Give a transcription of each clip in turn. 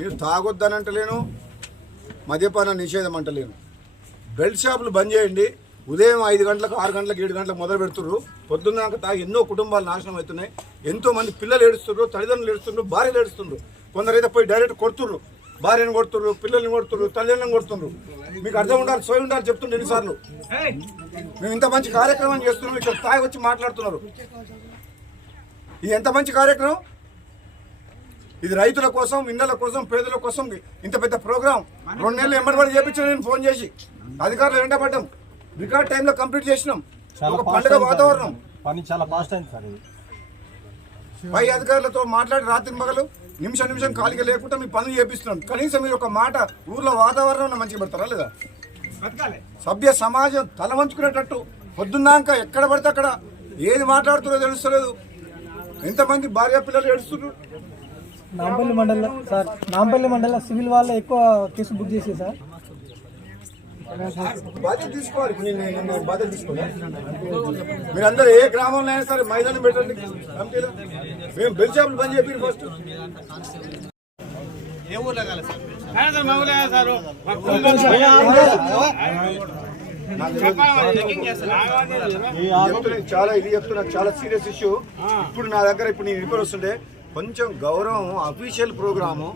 మీరు తాగొద్దని అంటలేను మద్యపాన నిషేధం అంటలేను బెల్ట్ షాపులు బంద్ చేయండి ఉదయం ఐదు గంటలకు ఆరు గంటలకు ఏడు గంటలకు మొదలు పెడుతుర్రు. పొద్దున్నాక తాగి ఎన్నో కుటుంబాలు నాశనం అవుతున్నాయి. ఎంతో మంది పిల్లలు ఏడుస్తున్నారు తల్లిదండ్రులు ఏడుస్తున్నారు భార్యలు ఏడుస్తున్నారు కొందరైతే పోయి డైరెక్ట్ కొడుతుర్రు. భార్యను కొడుతుర్రు పిల్లల్ని కొడుతుర్రు తల్లిదండ్రులను కొడుతున్నారు మీకు అర్థం ఉండాలి సోయి ఉండాలి చెప్తుండే ఎన్నిసార్లు. మేము ఇంత మంచి కార్యక్రమం చేస్తున్నాం ఇక్కడ తాగి వచ్చి మాట్లాడుతున్నారు. ఇది ఎంత మంచి కార్యక్రమం? ఇది రైతుల కోసం ఇళ్ళల కోసం పేదల కోసం ఇంత పెద్ద ప్రోగ్రాం. రెండు నెలలు ఎంబడి చేపించిన నేను ఫోన్ చేసి. అధికారులు వెంటబడ్డాం. రికార్డ్ టైంలో కంప్లీట్ చేసినాం. ఒక పండుగ. వాతావరణం. పని చాలా ఫాస్ట్ అయింది సార్ ఇది. పై అధికారులతో మాట్లాడి రాత్రి మగలు నిమిషం నిమిషం ఖాళీగా లేకుండా మీ పనులు చేపిస్తున్నాం. కనీసం మీరు ఒక మాట ఊర్లో వాతావరణం మంచిగా పెడతారా లేదా? సభ్య సమాజం తల వంచుకునేటట్టు పొద్దున్నాక ఎక్కడ పడితే అక్కడ ఏది మాట్లాడుతున్నారో తెలుస్తలేదు. ఎంతమంది భార్య పిల్లలు ఏడుస్తున్నారు? నాంపల్లి మండల సార్ నాంపల్లి మండల సివిల్ వాళ్ళ ఎక్కువ కేసు బుక్ చేసి సార్. బాధ్యత తీసుకోవాలి. నేను- బాధ్యత తీసుకోవాలి? మీరందరూ ఏ గ్రామంలో అయినా సరే మైదానం పెట్టండి. కమిటీలో. మేము బెల్ షాపులు బంద్ చెప్పి ఫస్ట్. చెప్తున్నా చాలా ఇది చెప్తున్నా చాలా సీరియస్ ఇష్యూ ఇప్పుడు నా దగ్గర ఇప్పుడు నేను రిపేర్ వస్తుంటే కొంచెం గౌరవం అఫీషియల్ ప్రోగ్రాము.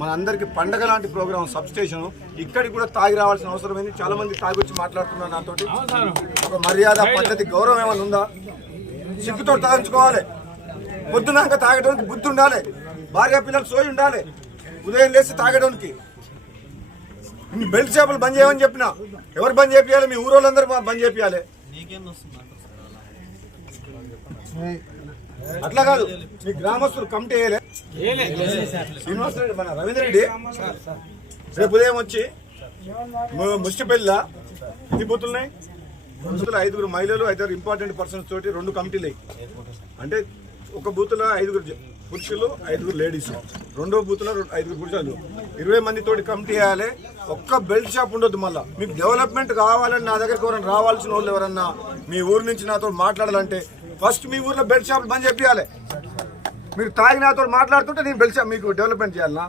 మన పండగ లాంటి ప్రోగ్రాం సబ్ స్టేషన్ ఇక్కడికి కూడా తాగి రావాల్సిన అవసరం ఏంది? చాలా మంది తాగి వచ్చి మాట్లాడుతున్నారు నాతో ఒక మర్యాద పద్ధతి గౌరవం ఏమైనా ఉందా? సిగ్గుతో తాగించుకోవాలి. పొద్దునాక తాగడానికి బుద్ధి ఉండాలి. భార్య పిల్లలు సోయి ఉండాలి. ఉదయం లేచి తాగడానికి. బెల్ట్ చేపలు బంద్ చేయమని చెప్పిన. ఎవరు బంద్ చేయాలి మీ ఊరోళ్ళందరూ బంద్ చేయాలి అట్లా కాదు. మీ గ్రామస్తులు కమిటీ వేయలే శ్రీనివాస రెడ్డి మన రవీంద్ర రెడ్డి రేపు ఉదయం వచ్చి ము- ముష్టిపల్లిలో ఎన్ని బూతులున్నాయి? బూతులు ఐదుగురు మహిళలు ఐదుగురు ఇంపార్టెంట్ పర్సన్స్ తోటి రెండు కమిటీలు. అంటే ఒక బూత్లో ఐదుగురు పురుషులు ఐదుగురు లేడీస్ రెండో బూత్లో ఐదుగురు పురుషులు. ఇరవై మంది తోటి కమిటీ వేయాలి ఒక్క బెల్ట్ షాప్ ఉండొద్దు మళ్ళా. మీకు డెవలప్మెంట్ కావాలని నా దగ్గరికి ఎవరైనా రావాల్సిన వాళ్ళు ఎవరన్నా మీ ఊరు నుంచి నాతో మాట్లాడాలంటే ఫస్ట్ మీ ఊర్లో బెల్ట్ షాప్ బంద్ చెప్పాలి మీరు తాగి నాతో మాట్లాడుతుంటే నేను బెల్ట్ షాప్ మీకు డెవలప్మెంట్ చేయాలనా?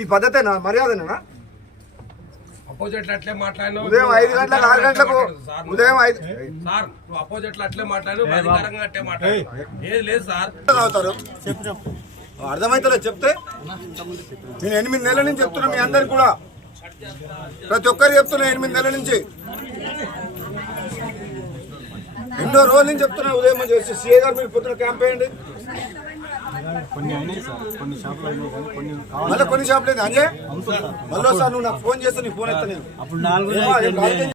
ఈ పద్ధతేనా? మర్యాదనేనా? అపోజిట్లో అట్లే మాట్లాడినావు. ఉదయం ఐదు గంటలకు ఆరు గంటలకు ఉదయం ఐదు సార్ నువ్వు అపోజిట్లో అట్లే మాట్లాడు అధికారంగా అట్లే మాట్లాడు. ఏది లేదు సార్. అవుతారు అర్థమైతే చెప్తే? నేను ఎనిమిది నెలల నుంచి చెప్తున్నా మీ అందరికి కూడా. ప్రతి ఒక్కరు చెప్తున్నా ఎనిమిది నెలల నుంచి. ఎన్నో రోజుల నుంచి చెప్తున్నా ఉదయం చేసి సీఏ గారు మీరు పొద్దున క్యాంప్ వేయండి. కొన్ని అయినాయి సార్. కొన్ని షాపులు అయినాయి కానీ కొన్ని కావాలి మళ్ళీ కొన్ని షాపులు అంజయ్ అవుతుంది సార్. మళ్ళీ సార్ నువ్వు నాకు ఫోన్ చేస్తే నీ ఫోన్ ఎత్తా నేను అప్పుడు నాలుగు ఏమో, ఏం కాదు.